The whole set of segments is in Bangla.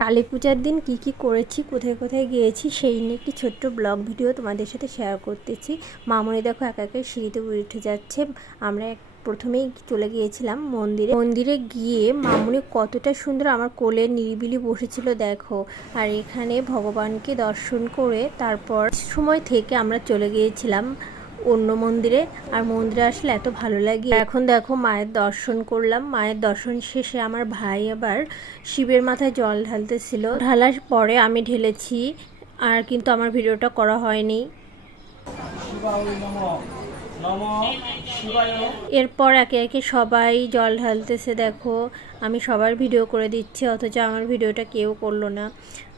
কালী পূজার দিন কি কি করেছি, কোথায় কোথায় গিয়েছি সেই নিয়ে একটি ছোট্ট ব্লগ ভিডিও তোমাদের সাথে শেয়ার করতেছি। মামনি দেখো একা একা সিঁড়িতে উঠে যাচ্ছে। আমরা প্রথমেই চলে গিয়েছিলাম মন্দিরে। মন্দিরে গিয়ে মামুনি কতটা সুন্দর আমার কোলে নিরিবিলি বসেছিল, দেখো। আর এখানে ভগবানকে দর্শন করে তারপর সময় থেকে আমরা চলে গিয়েছিলাম অন্য মন্দিরে। আর মন্দিরে আসলে এত ভালো লাগে। এখন দেখো মায়ের দর্শন করলাম। মায়ের দর্শন শেষে আমার ভাই আবার শিবের মাথায় জল ঢালতেছিল। ঢালার পরে আমি ঢেলেছি। আর কিন্তু আমার ভিডিওটা করা হয়নি। এরপর একে একে সবাই জল ঢালতেছে, দেখো। আমি সবার ভিডিও করে দিচ্ছি, অথচ আমার ভিডিওটা কেউ করল না।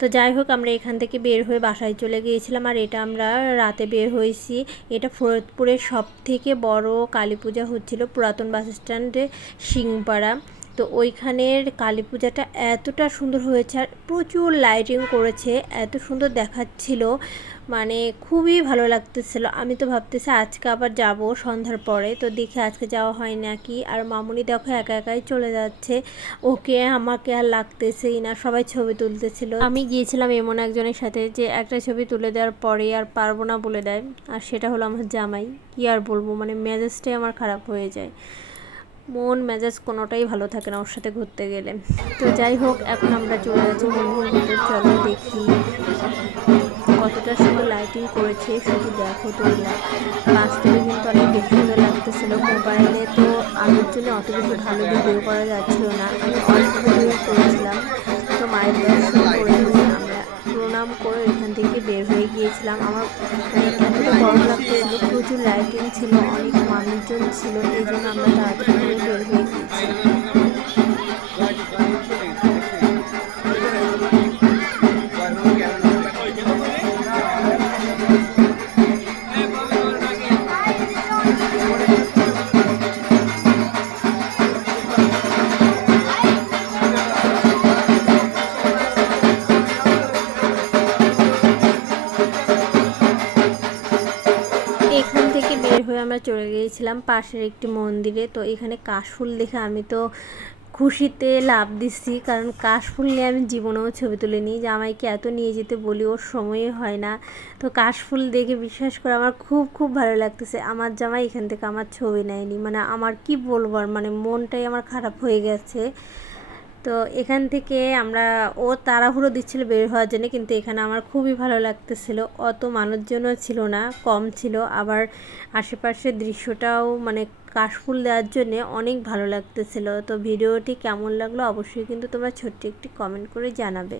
তো যাই হোক, আমরা এখান থেকে বের হয়ে বাসায় চলে গিয়েছিলাম, আর এটা আমরা রাতে বের হয়েছি। এটা ফরিদপুরের সব থেকে বড় কালী পূজা হচ্ছিল পুরাতন বাস স্ট্যান্ডে সিংপাড়া। তো ওইখানের কালী পূজাটা এতটা সুন্দর হয়েছে আর প্রচুর লাইটিং করেছে, এত সুন্দর দেখাচ্ছিল। মানে খুবই ভালো লাগতেছিল। আমি তো ভাবতেছি আজকে আবার যাব সন্ধ্যার পরে। তো দেখে আজকে যাওয়া হয় নাকি? আর মামুনি দেখো একা একাই চলে যাচ্ছে। ওকে, আমাকে আর লাগতেছেই না। সবাই ছবি তুলতেছিল। আমি গিয়েছিলাম এমন একজনের সাথে যে একটা ছবি তুলে দেওয়ার পরে আর পারব না বলে দেয়। আর সেটা হলো আমার জামাই। কি আর বলব? মানে মেজাজটাই আমার খারাপ হয়ে যায়। মন, মেজাজ কোনোটাই ভালো থাকে না ওর সাথে ঘুরতে গেলে। তো যাই হোক, এখন আমরা চলে যাচ্ছি মন্দিরের ভিতর। চলো দেখি কতটা সুন্দর লাইটিং করেছে। শুধু দেখো তোমরা বাস্তবে কিন্তু অনেক বেশি সুন্দর লাগতেছিল মোবাইলে তো আলোর জন্য অত বেশি ভালো ভিডিও করা যাচ্ছিল না। আমি অল্প ভিডিও করেছিলাম। তো মায়ের দর্শন প্রণাম করে এখান থেকে বের হয়ে গিয়েছিলাম। আমার এতটা গরম লাগতেছিল প্রচুর লাইটিং ছিল, অনেক মানুষজন ছিল, এই জন্য আমরা তাড়াতাড়ি বের হয়ে গিয়েছি থেকে বের হয়ে আমরা চলে গিয়েছিলাম পাশের একটি মন্দিরে। তো এখানে কাশফুল দেখে আমি তো খুশিতে লাভ দিচ্ছি, কারণ কাশফুল নিয়ে আমি জীবনেও ছবি তুলে নিই জামাইকে এত নিয়ে যেতে বলি, ওর সময় হয় না। তো কাশফুল দেখে বিশ্বাস করে আমার খুব খুব ভালো লাগতেছে। আমার জামাই এখান থেকে আমার ছবি নেয়নি। মানে আমার কি বলব আর মানে মনটাই আমার খারাপ হয়ে গেছে। তো এখান থেকে আমরা ও তাড়াহুড়ো দিচ্ছিল বের হওয়ার জন্য, কিন্তু এখানে আমার খুবই ভালো লাগতেছিল। অত মানুষজনও ছিল না, কম ছিল। আবার আশেপাশের দৃশ্যটাও মানে কাশফুল দেওয়ার জন্যে অনেক ভালো লাগতেছিল। তো ভিডিওটি কেমন লাগল অবশ্যই কিন্তু তোমরা ছোট্ট একটি কমেন্ট করে জানাবে।